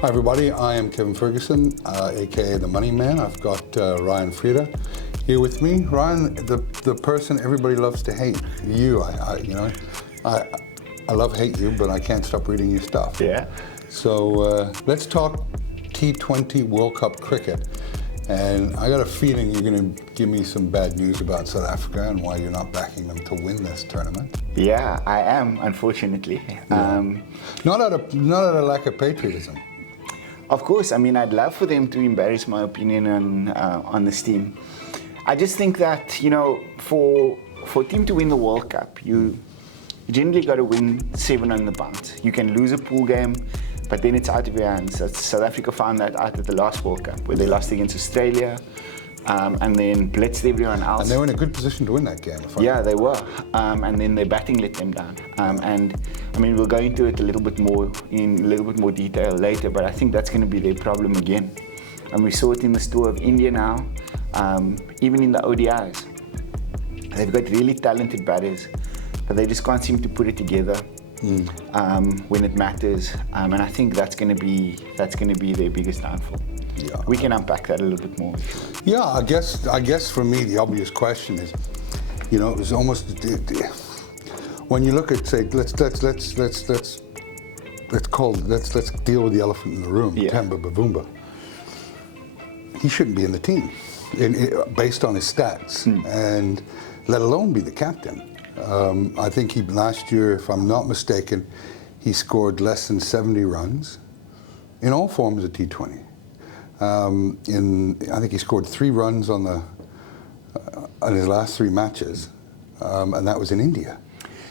Hi everybody, I am Kevin Ferguson, aka the Money Man. I've got Ryan Vrede here with me. Ryan, the person everybody loves to hate. You, I love hate you, but I can't stop reading your stuff. Yeah. So let's talk T20 World Cup cricket. And I got a feeling you're going to give me some bad news about South Africa and why you're not backing them to win this tournament. Yeah, I am, unfortunately. Yeah. Not out of a lack of patriotism. Of course, I mean, I'd love for them to embarrass my opinion on this team. I just think that, you know, for a team to win the World Cup, you generally got to win 7 on the bounce. You can lose a pool game, but then it's out of your hands. South Africa found that out at the last World Cup, where they lost against Australia, and then blitzed everyone else. And they were in a good position to win that game. Yeah, they were. And then their batting let them down. And I mean, we'll go into it a little bit more detail later, but I think that's going to be their problem again. And we saw it in the store of India now, even in the ODIs. They've got really talented batters, but they just can't seem to put it together when it matters. And I think that's going to be their biggest downfall. Yeah. We can unpack that a little bit more. Yeah, I guess for me the obvious question is, you know, it's almost when you look at, say, let's deal with the elephant in the room. Yeah. Temba Bavuma. He shouldn't be in the team, based on his stats, and let alone be the captain. I think last year, if I'm not mistaken, he scored less than 70 runs in all forms of T20. I think he scored 3 runs on his last 3 matches, and that was in India.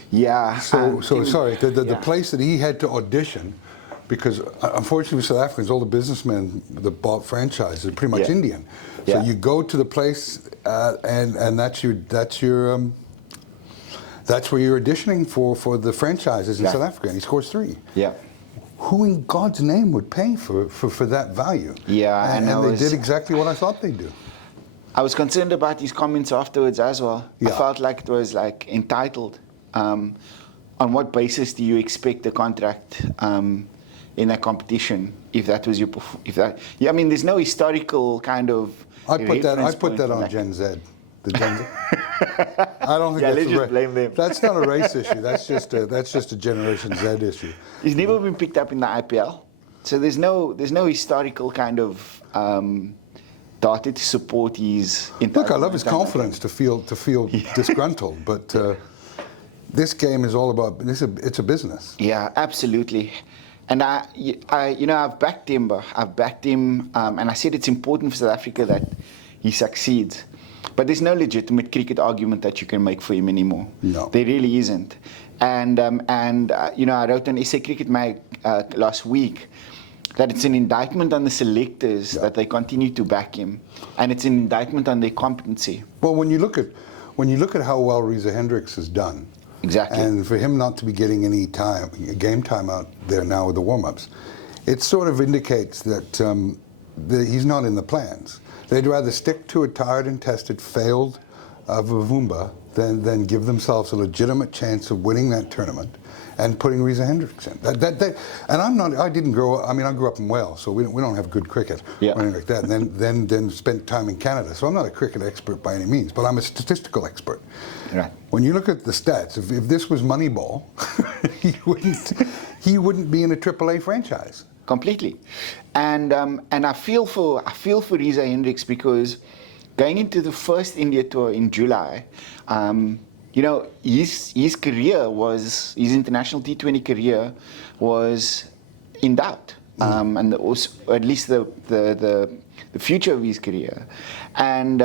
Yeah. So sorry, the place that he had to audition, because unfortunately with South Africans, all the businessmen that bought franchises are pretty much Indian. So you go to the place, and that's where you're auditioning for the franchises in South Africa, and he scores 3. Yeah. Who in God's name would pay for that value? Yeah, and they did exactly what I thought they'd do. I was concerned about his comments afterwards as well. Yeah. I felt like it was like entitled. On what basis do you expect a contract in that competition if that was your I mean, there's no historical kind of. I put that on Gen Z. The Gen Z. I don't think let's just blame them. That's not a race issue. That's just a Generation Z issue. He's never been picked up in the IPL, so there's no historical kind of data to support his. Look, I love his confidence to feel disgruntled, but this game is all about it's a business. Yeah, absolutely. And I've backed Temba. I've backed him, and I said it's important for South Africa that he succeeds. But there's no legitimate cricket argument that you can make for him anymore. No. There really isn't. And I wrote on SA Cricket Mag last week that it's an indictment on the selectors that they continue to back him, and it's an indictment on their competency. Well, when you look at how well Reza Hendricks has done, exactly, and for him not to be getting any game time out there now with the warm-ups, it sort of indicates that he's not in the plans. They'd rather stick to a tried and tested, failed Bavuma than give themselves a legitimate chance of winning that tournament and putting Reza Hendricks in. And I didn't grow up. I mean, I grew up in Wales, so we don't have good cricket or anything like that. And then spent time in Canada, so I'm not a cricket expert by any means, but I'm a statistical expert. Right. When you look at the stats, if this was Moneyball, he wouldn't be in a AAA franchise. Completely, and I feel for Reza Hendricks because going into the first India tour in July, his career his international T20 career was in doubt, and also at least the future of his career, and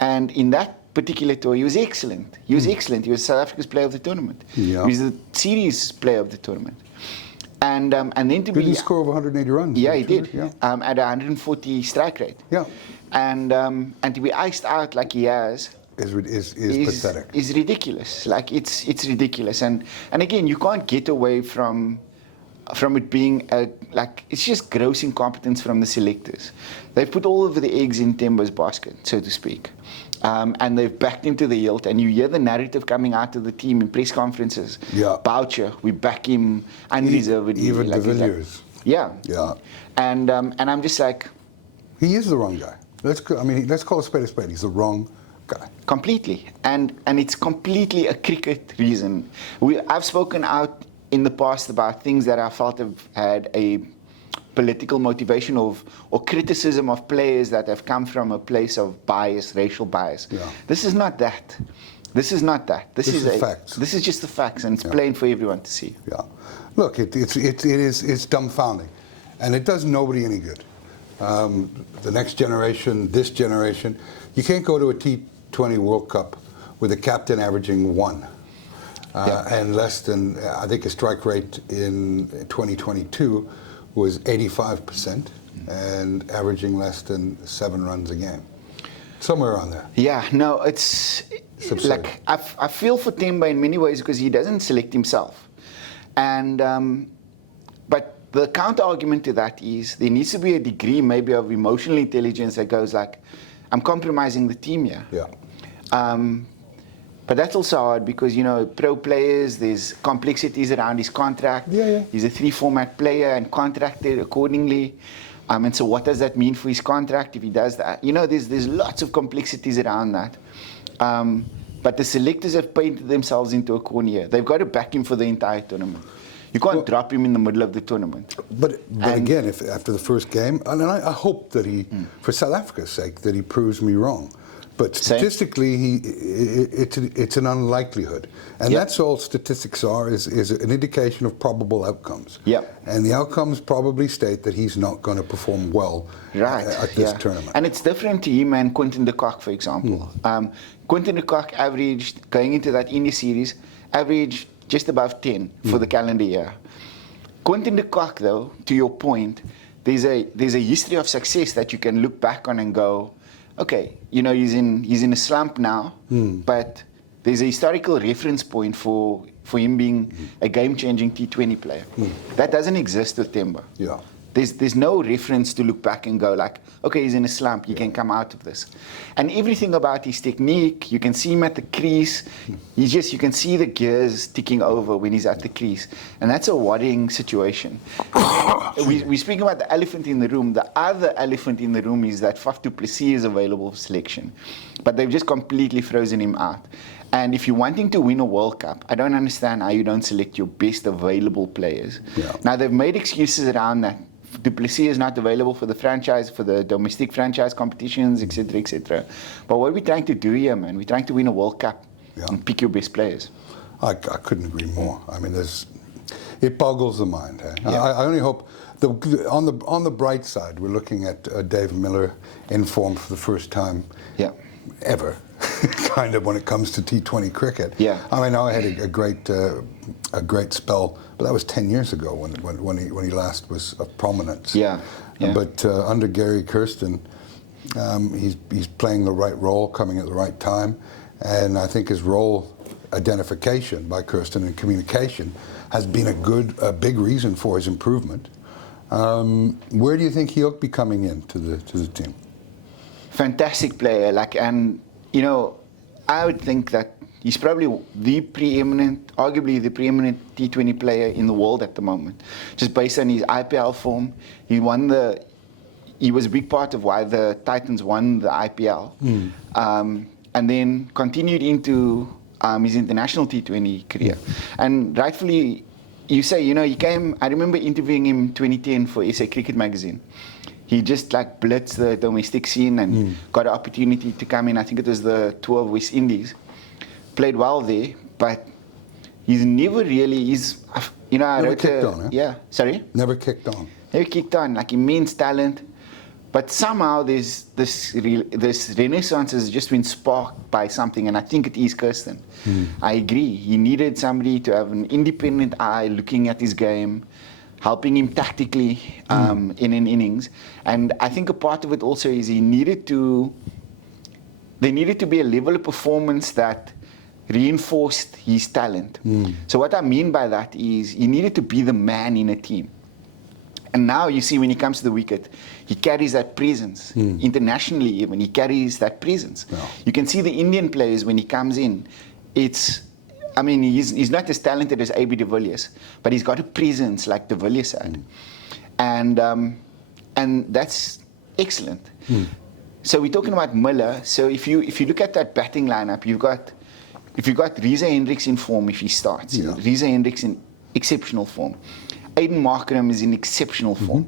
in that particular tour he was excellent. He was excellent. He was South Africa's player of the tournament. Yeah. He was the series player of the tournament. And then to did he score over 180 runs? Yeah, he did. Yeah. At 140 strike rate. Yeah. And to be iced out like he has is pathetic. Is ridiculous. Like it's ridiculous. And again, you can't get away from it being it's just gross incompetence from the selectors. They've put all of the eggs in Temba's basket, so to speak. And they've backed him to the hilt, and you hear the narrative coming out of the team in press conferences. Yeah. Boucher, we back him unreservedly. Even de Villiers Yeah. Yeah. And I'm just like, He is the wrong guy. Let's call a spade a spade. He's the wrong guy. completely. And it's completely a cricket reason. I've spoken out in the past about things that I felt have had a political motivation or criticism of players that have come from a place of bias, racial bias. Yeah. This is not that. This is not that. This is facts. This is just the facts, and it's plain for everyone to see. Yeah. Look, it's dumbfounding, and it does nobody any good. The next generation, this generation, you can't go to a T20 World Cup with a captain averaging 1 and less than, I think, a strike rate in 2022 was 85% and averaging less than 7 runs a game, somewhere around there. Yeah, no, it's like I feel for Temba in many ways because he doesn't select himself, and but the counter argument to that is there needs to be a degree maybe of emotional intelligence that goes like, I'm compromising the team here. Yeah. But that's also hard because, you know, pro players, there's complexities around his contract. Yeah. He's a 3-format player and contracted accordingly. And so what does that mean for his contract if he does that? You know, there's lots of complexities around that. But the selectors have painted themselves into a corner here. They've got to back him for the entire tournament. You can't drop him in the middle of the tournament. But again, if after the first game, and I hope that he, for South Africa's sake, that he proves me wrong. But statistically, it's an unlikelihood. And that's all statistics are, is an indication of probable outcomes. Yeah. And the outcomes probably state that he's not going to perform well at this tournament. And it's different to him and Quinton de Kock, for example. Quinton de Kock averaged, going into that India series, averaged just above 10 for the calendar year. Quinton de Kock, though, to your point, there's a history of success that you can look back on and go, okay, you know, he's in a slump now, but there's a historical reference point for him being a game-changing T20 player. That doesn't exist with Temba. Yeah. There's no reference to look back and go like, okay, he's in a slump, he can come out of this. And everything about his technique, you can see him at the crease, you can see the gears ticking over when he's at the crease. And that's a worrying situation. We speak about the elephant in the room. The other elephant in the room is that Faf du Plessis is available for selection. But they've just completely frozen him out. And if you're wanting to win a World Cup, I don't understand how you don't select your best available players. Yeah. Now, they've made excuses around that. Du Plessis is not available for the franchise, for the domestic franchise competitions, etc., etc. But what are we trying to do here, man? We're trying to win a World Cup and pick your best players. I couldn't agree more. I mean, it boggles the mind. Eh? Yeah. I only hope on the bright side, we're looking at Dave Miller in form for the first time ever, kind of when it comes to T20 cricket. Yeah. I mean, I had a great spell, but that was 10 years ago when he last was of prominence. Yeah. But under Gary Kirsten, he's playing the right role, coming at the right time, and I think his role identification by Kirsten and communication has been a big reason for his improvement. Where do you think he'll be coming in to the team? Fantastic player, and you know, I would think that he's probably arguably the preeminent T20 player in the world at the moment, just based on his IPL form. He was a big part of why the Titans won the IPL, and then continued into his international T20 career. And rightfully, you say, you know, I remember interviewing him in 2010 for SA Cricket magazine. He just blitzed the domestic scene and got an opportunity to come in. I think it was the tour of West Indies. Played well there, but he's never really, Never kicked on, eh? Yeah, sorry? Never kicked on. Never kicked on, immense talent. But somehow this renaissance has just been sparked by something, and I think it is Kirsten. I agree. He needed somebody to have an independent eye looking at his game, helping him tactically in an innings. And I think a part of it also is there needed to be a level of performance that reinforced his talent. So what I mean by that is he needed to be the man in a team. And now you see when he comes to the wicket, he carries that presence. Internationally even, he carries that presence. Yeah. You can see the Indian players when he comes in. He's not as talented as A.B. de Villiers, but he's got a presence like de Villiers had. and that's excellent. So we're talking about Miller. So if you look at that batting lineup, if you've got Reza Hendricks in form, if he starts, Yeah. Reza Hendricks in exceptional form, Aiden Markram is in exceptional form,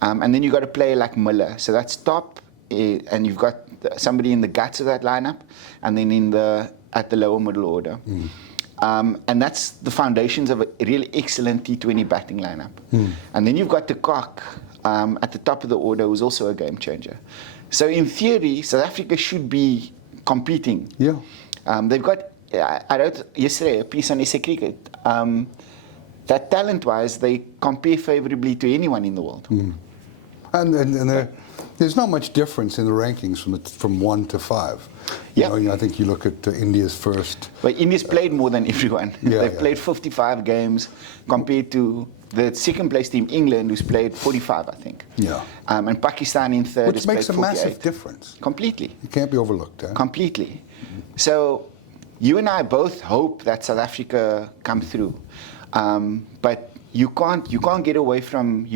and then you've got a player like Miller. So that's top, and you've got somebody in the guts of that lineup, and then at the lower middle order. And that's the foundations of a really excellent T20 batting lineup. And then you've got the cock at the top of the order, who's also a game changer. So in theory, South Africa should be competing. Yeah. They've got, I wrote yesterday a piece on SA Cricket, that talent-wise, they compare favorably to anyone in the world. And there's not much difference in the rankings from 1 to 5. Yeah. You know, I think you look at India's first. But India's played more than everyone. Yeah, They've yeah. played 55 games compared to the second place team, England, who's played 45, I think. Yeah. And Pakistan in third Which has makes a played 48. massive difference. Completely. It can't be overlooked. Eh? Completely. So you and I both hope that South Africa come through, but you can't get away from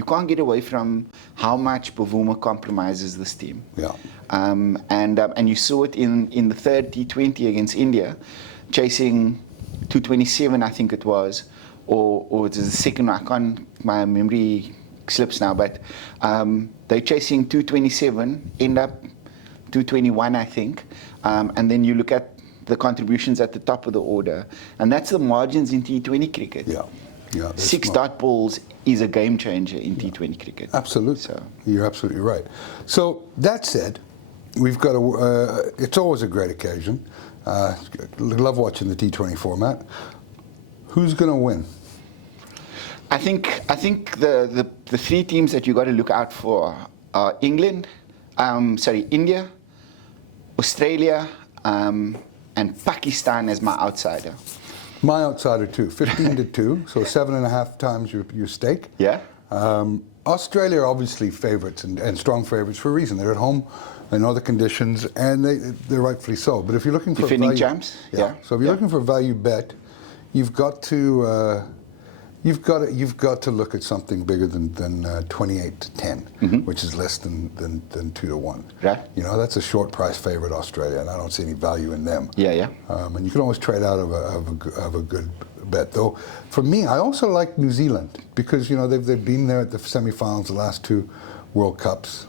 how much Bavuma compromises this team. Yeah. And you saw it in the third T20 against India, chasing 227, I think it was, or it was the second one. I can't, my memory slips now, but they're chasing 227, end up 221, I think, and then you look at the contributions at the top of the order, and that's the margins in T20 cricket. Yeah. Yeah. 6 smart. dot balls is a game changer in T20 cricket. Absolutely. So. You're absolutely right. So that said, we've got it's always a great occasion. Love watching the T20 format. Who's going to win? I think the 3 teams that you got to look out for are India, Australia, and Pakistan as my outsider. My outsider too. 15 to 2, so 7.5 times your stake. Yeah. Australia are obviously favourites and strong favourites for a reason. They're at home, they know the conditions, and they're rightfully so. But if you're looking for defending value, champs, yeah. So if you're looking for a value bet, you've got to look at something bigger than 28 to 10, which is less than 2 to 1. Right. You know, that's a short price favourite, Australia, and I don't see any value in them. Yeah. And you can always trade out of a good bet. Though, for me, I also like New Zealand because, you know, they've been there at the semi-finals the last 2 World Cups.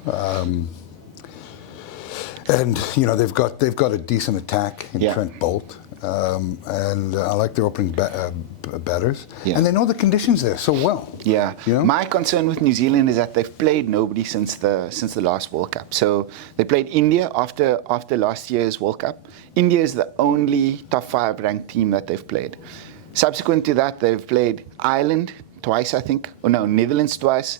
And, you know, they've got a decent attack in Trent Bolt. And I like their opening batters. Yeah. And they know the conditions there so well. Yeah. You know? My concern with New Zealand is that they've played nobody since the last World Cup. So they played India after last year's World Cup. India is the only top 5 ranked team that they've played. Subsequent to that, they've played Ireland twice, I think. Oh no, Netherlands twice,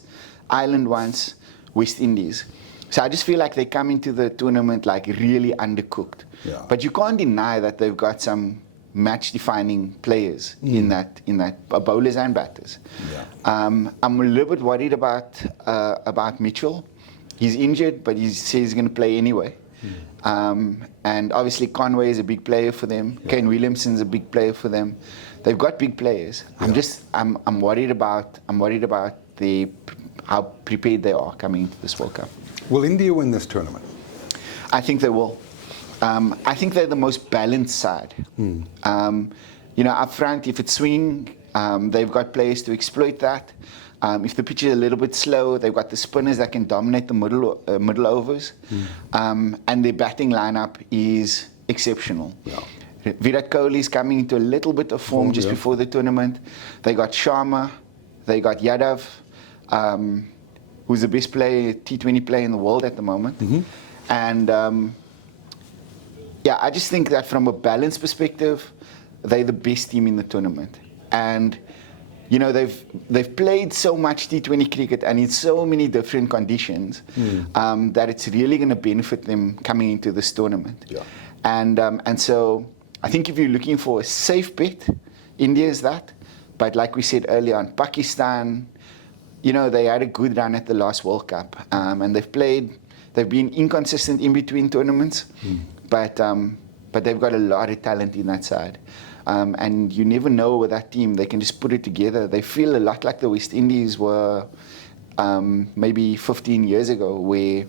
Ireland once, West Indies. So I just feel like they come into the tournament like really undercooked. Yeah. But you can't deny that they've got some match-defining players in that bowlers and batters. Yeah. I'm a little bit worried about Mitchell. He's injured, but he says he's going to play anyway. And obviously Conway is a big player for them. Yeah. Kane Williamson's a big player for them. They've got big players. Yeah. I'm worried about how prepared they are coming into this World Cup. Will India win this tournament? I think they will. I think they're the most balanced side. You know, up front, if it's swinging, they've got players to exploit that. If the pitch is a little bit slow, they've got the spinners that can dominate the middle overs. And their batting lineup is exceptional. Yeah. Virat Kohli is coming into a little bit of form just before the tournament. They got Sharma, they got Yadav, who's the best T20 player in the world at the moment. And I just think that from a balance perspective, they're the best team in the tournament. And you know, they've played so much T20 cricket and in so many different conditions that it's really going to benefit them coming into this tournament. Yeah. And so I think if you're looking for a safe bet, India is that. But like we said earlier on, Pakistan, you know, they had a good run at the last World Cup, and they've been inconsistent in between tournaments, but they've got a lot of talent in that side. And you never know with that team, they can just put it together. They feel a lot like the West Indies were maybe 15 years ago, where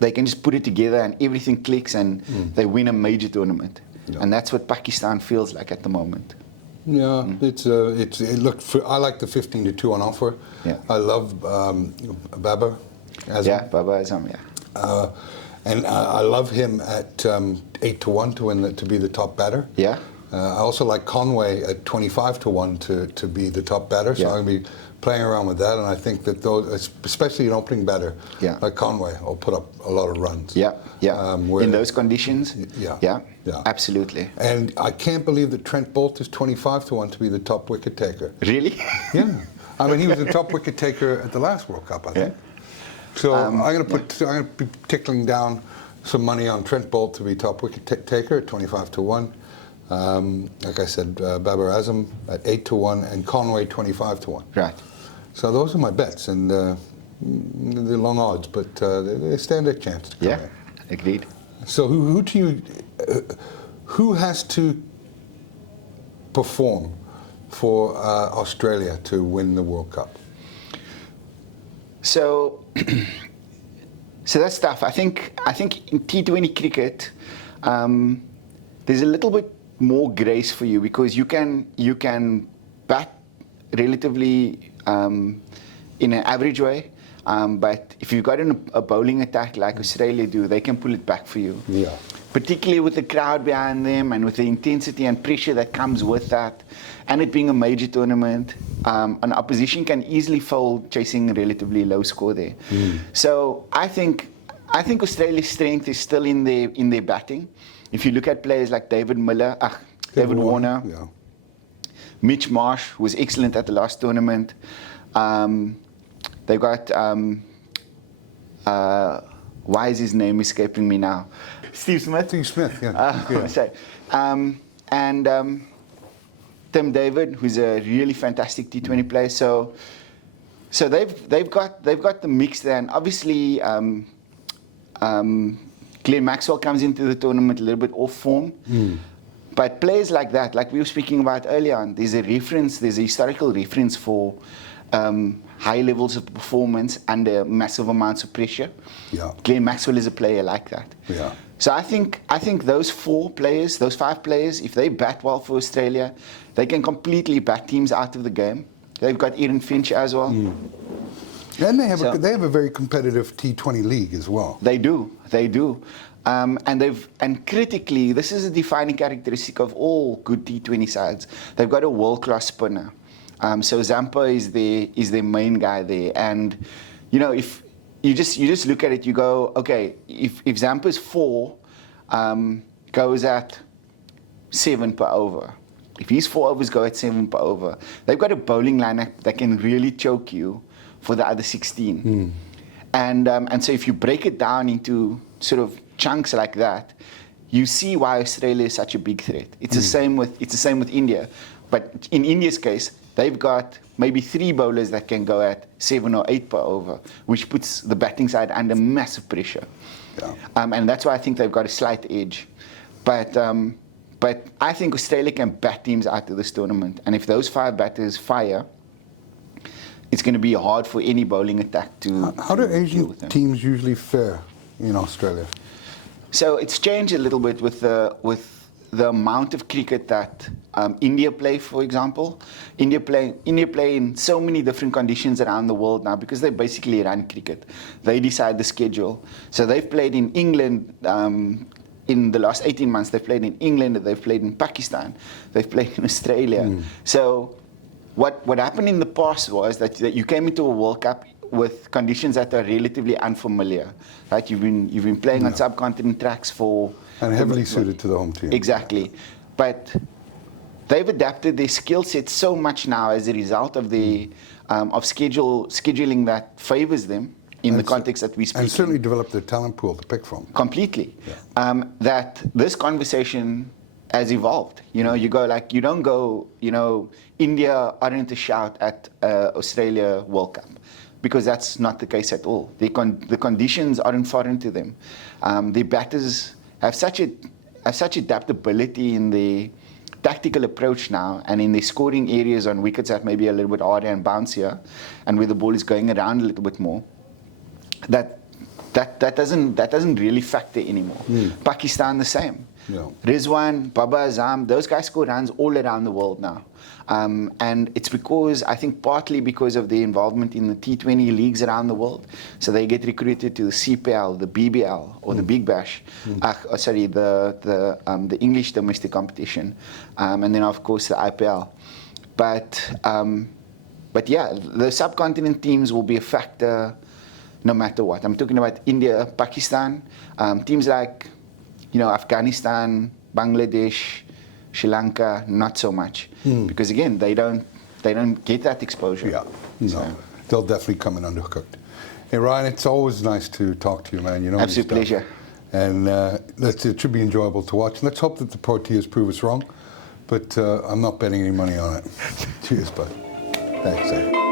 they can just put it together and everything clicks and they win a major tournament. Yeah. And that's what Pakistan feels like at the moment. Yeah, I like the 15-2 on offer. Yeah. I love Babar Azam. Yeah, Baba Azam, yeah. And I love him at 8-1 to win to be the top batter. Yeah. I also like Conway at 25-1 to be the top batter. So Yeah. I'm going to be playing around with that, and I think that those, especially an opening batter like Conway, will put up a lot of runs. Yeah, yeah. In those conditions, yeah, absolutely. And I can't believe that Trent Boult is 25-1 to be the top wicket taker. Really? Yeah. I mean, he was the top wicket taker at the last World Cup, I think. Yeah. So I'm going to be tickling down some money on Trent Boult to be top wicket taker at 25-1. Like I said, Babar Azam at 8-1 and Conway 25-1. Right. So those are my bets, and they're long odds, but they stand a chance to come in. Agreed. So who has to perform for Australia to win the World Cup? So that's tough. I think in T20 cricket, there's a little bit more grace for you because you can bat relatively in an average way, but if you've got a bowling attack like Australia do, they can pull it back for you. Yeah. Particularly with the crowd behind them and with the intensity and pressure that comes with that, and it being a major tournament, an opposition can easily fold chasing a relatively low score there. So I think Australia's strength is still in their batting. If you look at players like David Warner, yeah. Mitch Marsh, who was excellent at the last tournament. They've got, why is his name escaping me now? Steve Smith. Steve Smith, yeah. Sorry. And Tim David, who's a really fantastic T20 player. So they've got the mix there, and obviously Glenn Maxwell comes into the tournament a little bit off form. But players like that, like we were speaking about earlier on, there's a historical reference for high levels of performance under massive amounts of pressure. Yeah. Glenn Maxwell is a player like that. Yeah. So I think those 5 players, if they bat well for Australia, they can completely bat teams out of the game. They've got Aaron Finch as well. And they have a very competitive T20 league as well. They do. And critically, this is a defining characteristic of all good T20 sides. They've got a world-class spinner. So Zampa is their main guy there. And if you just look at it, you go, okay, if Zampa's 4 goes at 7 per over. If his 4 overs go at 7 per over, they've got a bowling lineup that can really choke you for the other 16. And so if you break it down into sort of chunks like that, you see why Australia is such a big threat. It's the same with India, but in India's case, they've got maybe 3 bowlers that can go at 7 or 8 per over, which puts the batting side under massive pressure. Yeah. And that's why I think they've got a slight edge. But I think Australia can bat teams out of this tournament, and if those 5 batters fire, it's going to be hard for any bowling attack to. How do Asian teams usually fare in Australia? So it's changed a little bit with the amount of cricket that India play, for example. India play in so many different conditions around the world now because they basically run cricket. They decide the schedule. So they've played in England. In the last 18 months, they've played in England, they've played in Pakistan, they've played in Australia. So what happened in the past was that you came into a World Cup with conditions that are relatively unfamiliar, right? You've been playing on subcontinent tracks and heavily suited to the home team. Exactly, but they've adapted their skill set so much now as a result of the of scheduling that favors them in the context that we speak. And certainly developed their talent pool to pick from. Completely, that this conversation has evolved. You don't go, India aren't a shout at Australia World Cup, because that's not the case at all. The conditions aren't foreign to them. The batters have such adaptability in tactical approach now, and in their scoring areas on wickets that may be a little bit harder and bouncier, and where the ball is going around a little bit more, that doesn't really factor anymore. Pakistan the same. Yeah. Rizwan, Baba Azam, those guys score runs all around the world now. And it's because, I think partly because of their involvement in the T20 leagues around the world. So they get recruited to the CPL, the BBL, or the Big Bash. The English domestic competition. And then of course the IPL. But yeah, the subcontinent teams will be a factor no matter what. I'm talking about India, Pakistan, teams like, Afghanistan, Bangladesh, Sri Lanka, not so much, because again, they don't get that exposure. Yeah, no, So, they'll definitely come in undercooked. Hey Ryan, it's always nice to talk to you, man. You know, absolute pleasure. And it should be enjoyable to watch. Let's hope that the Proteas prove us wrong, but I'm not betting any money on it. Cheers, bud. Thanks.